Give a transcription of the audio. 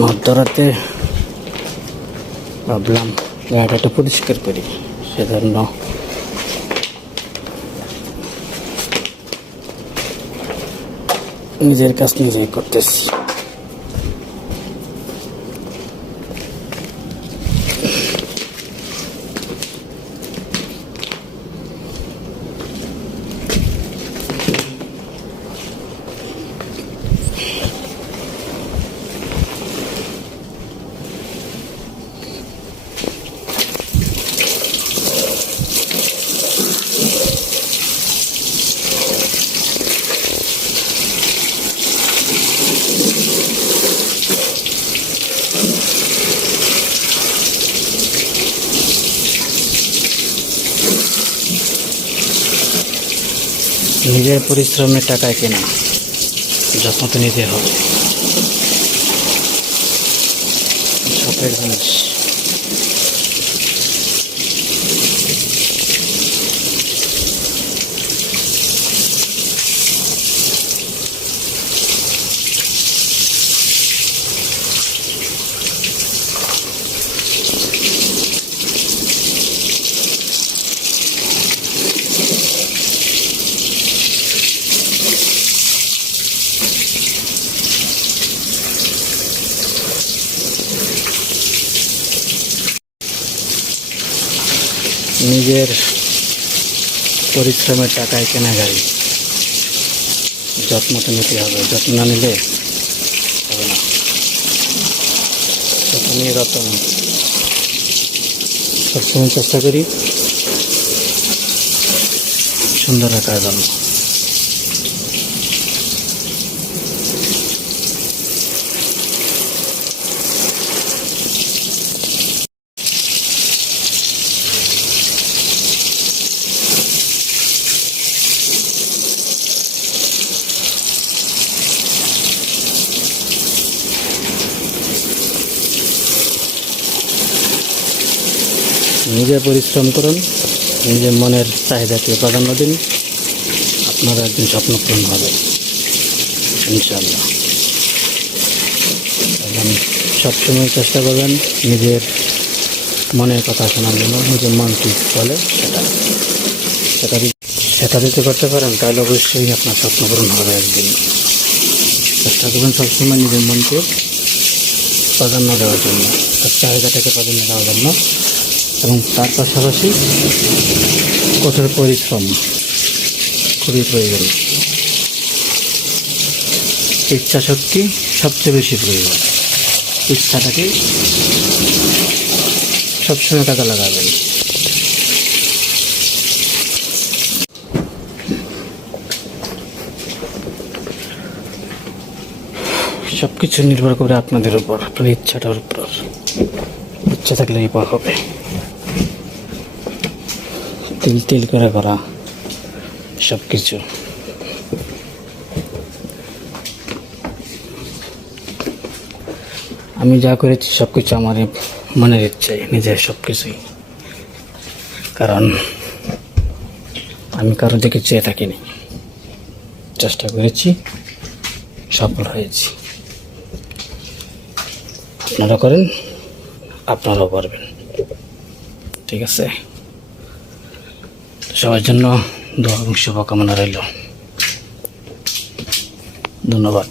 মধ্যরাতে ভাবলাম গাড়িটা পরিষ্কার করি সেজন্য নিজের কাজ নিজেই করতেছি। নিজের পরিশ্রমের টাকায় কেনা যত্ন তো নিতে হবে। শখের জিনিস। নিজের পরিশ্রমের টাকায় কেনা গাড়ি যত্ন তো নিতে হবে, যত্ন না নিলে হবে না। যত্ন রতন সবসময় চেষ্টা করি সুন্দর রাখার জন্য। নিজে পরিশ্রম করুন, নিজের মনের চাহিদাকে প্রাধান্য দিন আপনার একদিন স্বপ্ন পূরণ হবে ইনশাল্লাহ সবসময় চেষ্টা করবেন নিজের মনের কথা শোনার জন্য, নিজের মন কি বলে সেটা। সেটা সেটা যদি করতে পারেন, তাহলে অবশ্যই আপনার স্বপ্ন পূরণ হবে একদিন। চেষ্টা করবেন সবসময় নিজের মনকে প্রাধান্য দেওয়ার জন্য, তার চাহিদাটাকে প্রাধান্য দেওয়ার জন্য। এবং তার পাশাপাশি কঠোর পরিশ্রম খুবই প্রয়োজন। ইচ্ছা শক্তি সবচেয়ে বেশি প্রয়োজন। ইচ্ছাটাকে সবসময় কাজে লাগাবেন। সব কিছু নির্ভর করে আপনাদের উপর, আপনার ইচ্ছাটার উপর। ইচ্ছা থাকলে এই হবে। তিল তিল করে করা সব কিছু আমি যা করেছি সব কিছু আমার মনের ইচ্ছাই নিজের সব কিছুই কারণ আমি কারও দিকে চেয়ে থাকিনি। চেষ্টা করেছি, সফল হয়েছি। আপনারা করেন, আপনারাও পারবেন। ঠিক আছে? সবার জন্য দোয়া এবং শুভকামনা রইল। ধন্যবাদ।